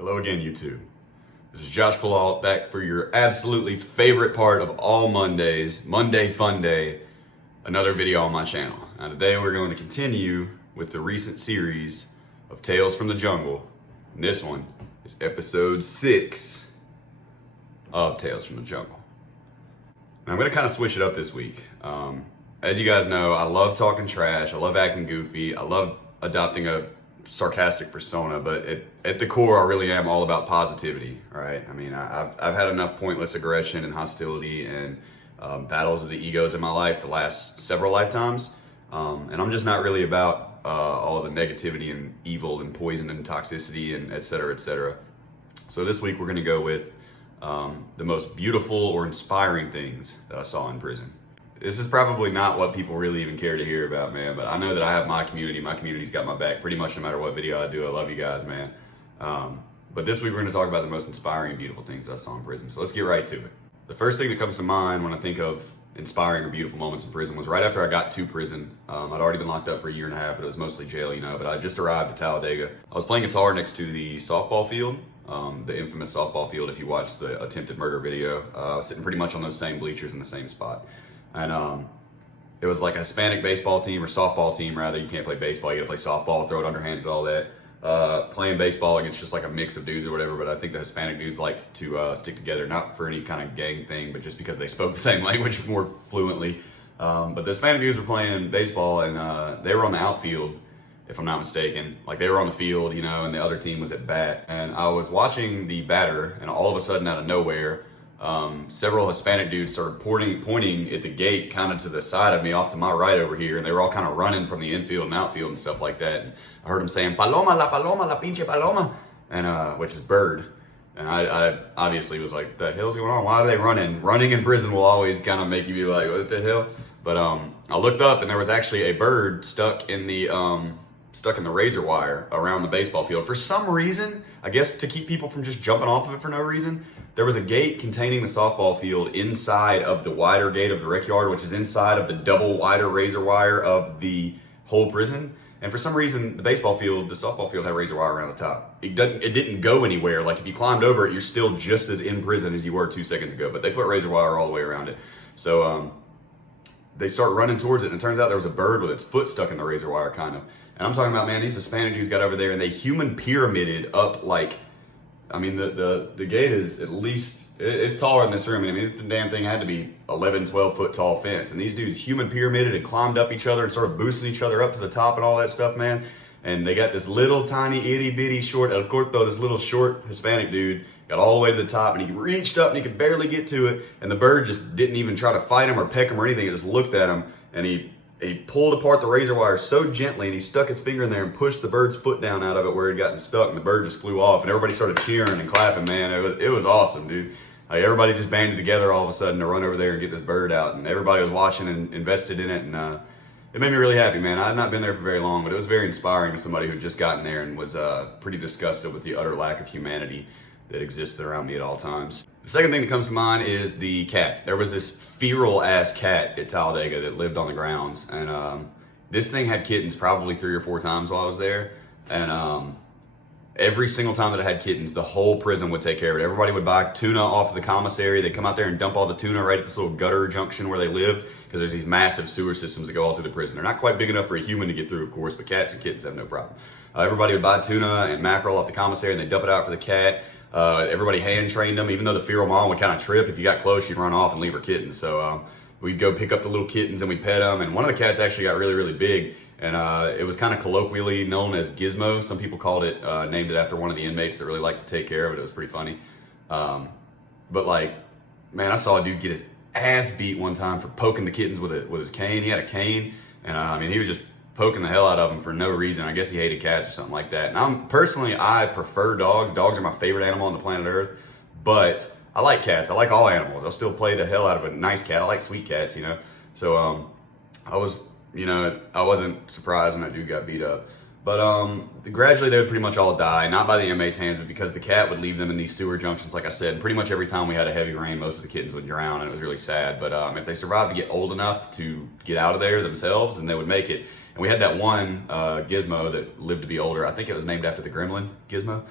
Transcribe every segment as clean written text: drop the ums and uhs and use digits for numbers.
Hello again, YouTube. This is Josh Palaut back for your absolutely favorite part of all Mondays, Monday Fun Day, another video on my channel. Now today we're going to continue with the recent series of Tales from the Jungle. And this one is episode 6 of Tales from the Jungle. Now I'm going to kind of switch it up this week. As you guys know, I love talking trash, I love acting goofy, I love adopting a sarcastic persona, but at the core I really am all about positivity, right? I mean, I've had enough pointless aggression and hostility and battles of the egos in my life to last several lifetimes, and I'm just not really about all of the negativity and evil and poison and toxicity and et cetera, et cetera. So this week we're going to go with the most beautiful or inspiring things that I saw in prison. This is probably not what people really even care to hear about, man, but I know that I have my community. My community's got my back pretty much no matter what video I do. I love you guys, man. But this week we're gonna talk about the most inspiring and beautiful things that I saw in prison. So let's get right to it. The first thing that comes to mind when I think of inspiring or beautiful moments in prison was right after I got to prison. I'd already been locked up for a year and a half, but it was mostly jail, you know, but I just arrived at Talladega. I was playing guitar next to the softball field, the infamous softball field if you watch the attempted murder video. I was sitting pretty much on those same bleachers in the same spot. And it was like a Hispanic baseball team or softball team, rather. You can't play baseball, you gotta play softball, throw it underhanded, all that. Playing baseball against just like a mix of dudes or whatever, but I think the Hispanic dudes liked to stick together, not for any kind of gang thing, but just because they spoke the same language more fluently. But the Hispanic dudes were playing baseball, and they were on the outfield, if I'm not mistaken. Like, they were on the field, you know, and the other team was at bat. And I was watching the batter, and all of a sudden, out of nowhere, several Hispanic dudes started pointing at the gate kind of to the side of me, off to my right over here, and they were all kind of running from the infield and outfield and stuff like that. And I heard them saying, "Paloma, la pinche paloma," and which is bird. And I obviously was like, "The hell's going on? Why are they running?" Running in prison will always kind of make you be like, "What the hell?" But I looked up, and there was actually a bird stuck in the razor wire around the baseball field. For some reason, I guess to keep people from just jumping off of it for no reason, there was a gate containing the softball field inside of the wider gate of the rec yard, which is inside of the double wider razor wire of the whole prison. And for some reason, the softball field had razor wire around the top. It didn't go anywhere. Like, if you climbed over it, you're still just as in prison as you were 2 seconds ago. But they put razor wire all the way around it. So they start running towards it, and it turns out there was a bird with its foot stuck in the razor wire, kind of. And I'm talking about, man, these Hispanic dudes got over there, and they human pyramided up, like, I mean, the gate is at least, it's taller than this room. I mean, the damn thing had to be 11, 12 foot tall fence. And these dudes human pyramided and climbed up each other and started boosting each other up to the top and all that stuff, man. And they got this little tiny itty bitty short, El Corto, this little short Hispanic dude, got all the way to the top, and he reached up and he could barely get to it. And the bird just didn't even try to fight him or peck him or anything. It just looked at him, and he pulled apart the razor wire so gently, and he stuck his finger in there and pushed the bird's foot down out of it where it had gotten stuck, and the bird just flew off, and everybody started cheering and clapping, man. It was awesome, dude. Like, everybody just banded together all of a sudden to run over there and get this bird out, and everybody was watching and invested in it, and it made me really happy, man. I had not been there for very long, but it was very inspiring to somebody who had just gotten there and was pretty disgusted with the utter lack of humanity that existed around me at all times. The second thing that comes to mind is the cat. There was this feral ass cat at Talladega that lived on the grounds, and this thing had kittens probably 3 or 4 times while I was there, and every single time that it had kittens, the whole prison would take care of it. Everybody would buy tuna off of the commissary. They'd come out there and dump all the tuna right at this little gutter junction where they lived, because there's these massive sewer systems that go all through the prison. They're not quite big enough for a human to get through, of course, but cats and kittens have no problem. Everybody would buy tuna and mackerel off the commissary, and they'd dump it out for the cat. Everybody hand trained them, even though the feral mom would kind of trip. If you got close, she'd run off and leave her kittens. So we'd go pick up the little kittens and we'd pet them. And one of the cats actually got really, really big. And it was kind of colloquially known as Gizmo. Some people called it, named it after one of the inmates that really liked to take care of it. It was pretty funny. But like, man, I saw a dude get his ass beat one time for poking the kittens with his cane. He had a cane. And I mean, he was just poking the hell out of him for no reason. I guess he hated cats or something like that. And I prefer dogs. Dogs are my favorite animal on the planet Earth, but I like cats. I like all animals. I'll still play the hell out of a nice cat. I like sweet cats, you know? So, I wasn't surprised when that dude got beat up. But gradually they would pretty much all die, not by the inmates' hands, but because the cat would leave them in these sewer junctions, like I said. And pretty much every time we had a heavy rain, most of the kittens would drown, and it was really sad. But if they survived to get old enough to get out of there themselves, then they would make it. And we had that one Gizmo that lived to be older. I think it was named after the gremlin, Gizmo.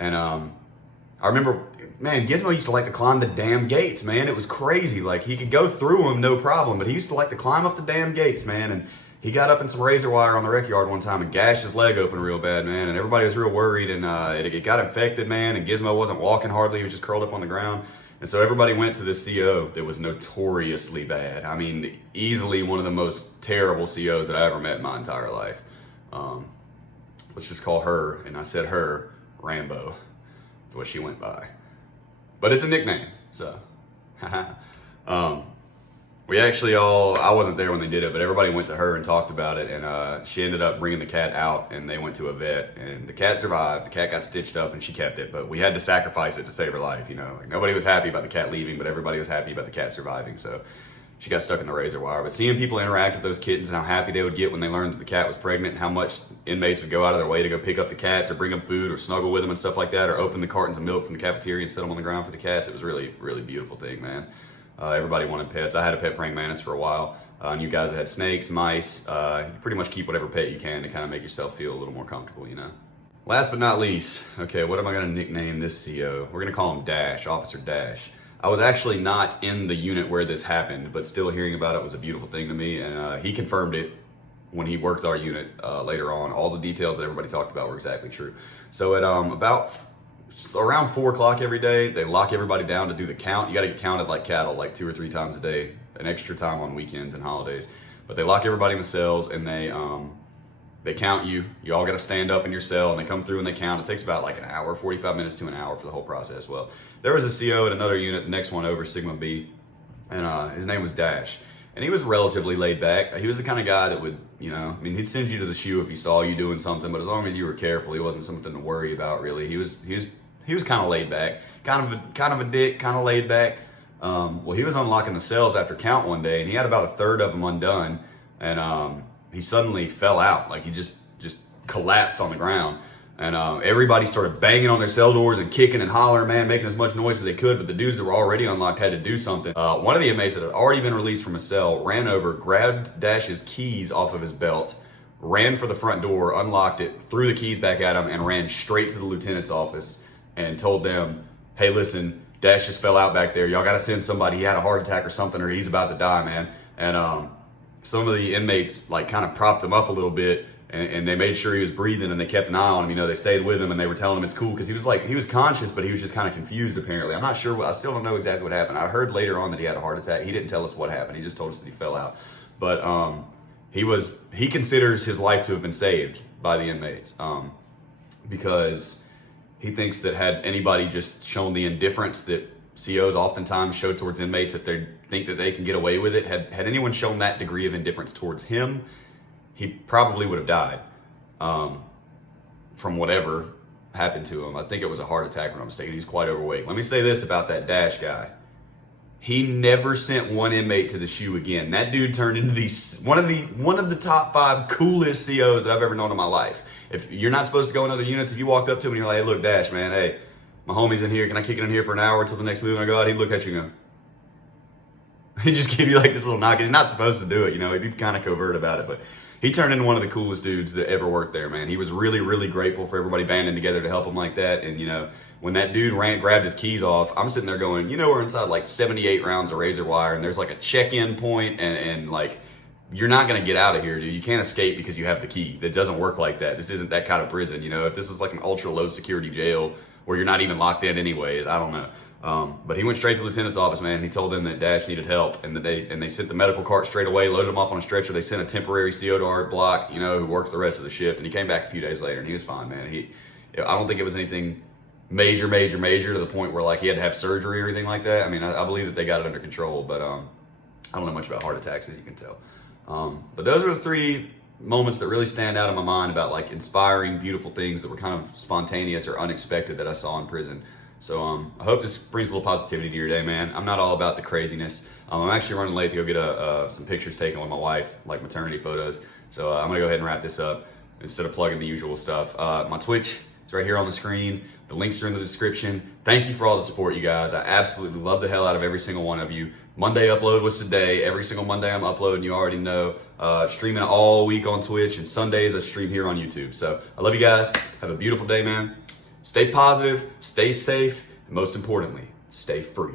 And I remember, man, Gizmo used to like to climb the damn gates, man. It was crazy. Like, he could go through them, no problem, but he used to like to climb up the damn gates, man. And he got up in some razor wire on the rec yard one time and gashed his leg open real bad, man. And everybody was real worried, and it got infected, man. And Gizmo wasn't walking hardly. He was just curled up on the ground. And so everybody went to this CO that was notoriously bad. I mean, easily one of the most terrible COs that I ever met in my entire life. Let's just call her, and I said her, Rambo. That's what she went by. But it's a nickname, so. We actually I wasn't there when they did it, but everybody went to her and talked about it, and she ended up bringing the cat out, and they went to a vet, and the cat survived. The cat got stitched up, and she kept it, but we had to sacrifice it to save her life, you know. Like, nobody was happy about the cat leaving, but everybody was happy about the cat surviving, so she got stuck in the razor wire. But seeing people interact with those kittens and how happy they would get when they learned that the cat was pregnant, and how much inmates would go out of their way to go pick up the cats or bring them food or snuggle with them and stuff like that, or open the cartons of milk from the cafeteria and set them on the ground for the cats, it was really, really beautiful thing, man. Everybody wanted pets. I had a pet praying mantis for a while. And you guys that had snakes, mice, you pretty much keep whatever pet you can to kind of make yourself feel a little more comfortable, you know. Last but not least, okay, what am I going to nickname this CO? We're going to call him Dash, Officer Dash. I was actually not in the unit where this happened, but still hearing about it was a beautiful thing to me, and he confirmed it when he worked our unit later on. All the details that everybody talked about were exactly true. So at around 4 o'clock every day, they lock everybody down to do the count. You got to get counted like cattle, like 2 or 3 times a day, an extra time on weekends and holidays. But they lock everybody in the cells, and they count you. You all got to stand up in your cell, and they come through and they count. It takes about like an hour, 45 minutes to an hour for the whole process. Well, there was a CO at another unit, the next one over, Sigma B, and his name was Dash. And he was relatively laid back. He was the kind of guy that would, you know, I mean, he'd send you to the shoe if he saw you doing something, but as long as you were careful, he wasn't something to worry about, really. He was kind of laid back, kind of a dick, kind of laid back. Well, he was unlocking the cells after count one day, and he had about a third of them undone, and he suddenly fell out. Like, he just collapsed on the ground, and everybody started banging on their cell doors and kicking and hollering, man, making as much noise as they could. But the dudes that were already unlocked had to do something. One of the inmates that had already been released from a cell ran over, grabbed Dash's keys off of his belt, ran for the front door, unlocked it, threw the keys back at him, and ran straight to the lieutenant's office and told them, hey, listen, Dash just fell out back there. Y'all got to send somebody. He had a heart attack or something, or he's about to die, man. And some of the inmates like kind of propped him up a little bit, and they made sure he was breathing, and they kept an eye on him. You know, they stayed with him, and they were telling him it's cool, because he was conscious, but he was just kind of confused, apparently. I'm not sure. I still don't know exactly what happened. I heard later on that he had a heart attack. He didn't tell us what happened. He just told us that he fell out. But he considers his life to have been saved by the inmates, because he thinks that had anybody just shown the indifference that COs oftentimes show towards inmates, if they think that they can get away with it, had anyone shown that degree of indifference towards him, he probably would have died from whatever happened to him. I think it was a heart attack, when I'm mistaken. He's quite overweight. Let me say this about that Dash guy. He never sent one inmate to the shoe again. That dude turned into one of the top 5 coolest COs that I've ever known in my life. If you're not supposed to go in other units, if you walked up to him and you're like, hey, look, Dash, man, hey, my homie's in here. Can I kick it in here for an hour until the next move and I go out? He'd look at you and go, he'd just give you like this little knock. He's not supposed to do it, you know. He'd be kind of covert about it, but he turned into one of the coolest dudes that ever worked there, man. He was really, really grateful for everybody banding together to help him like that. And, you know, when that dude grabbed his keys off, I'm sitting there going, you know, we're inside like 78 rounds of razor wire, and there's like a check-in point, and like, you're not going to get out of here, dude. You can't escape because you have the key. That doesn't work like that. This isn't that kind of prison, you know. If this was like an ultra-low security jail where you're not even locked in anyways, I don't know. But he went straight to the lieutenant's office, man. He told them that Dash needed help, and that they sent the medical cart straight away, loaded him off on a stretcher. They sent a temporary CO to our block, you know, who worked the rest of the shift, and he came back a few days later, and he was fine, man. I don't think it was anything major to the point where like he had to have surgery or anything like that. I mean, I believe that they got it under control, but I don't know much about heart attacks, as you can tell. But those are the 3 moments that really stand out in my mind about like inspiring, beautiful things that were kind of spontaneous or unexpected that I saw in prison. So I hope this brings a little positivity to your day, man. I'm not all about the craziness. I'm actually running late to go get some pictures taken with my wife, like maternity photos. So I'm gonna go ahead and wrap this up instead of plugging the usual stuff. My Twitch is right here on the screen. The links are in the description. Thank you for all the support, you guys. I absolutely love the hell out of every single one of you. Monday upload was today. Every single Monday I'm uploading, you already know. Streaming all week on Twitch, and Sundays I stream here on YouTube. So I love you guys. Have a beautiful day, man. Stay positive, stay safe, and most importantly, stay free.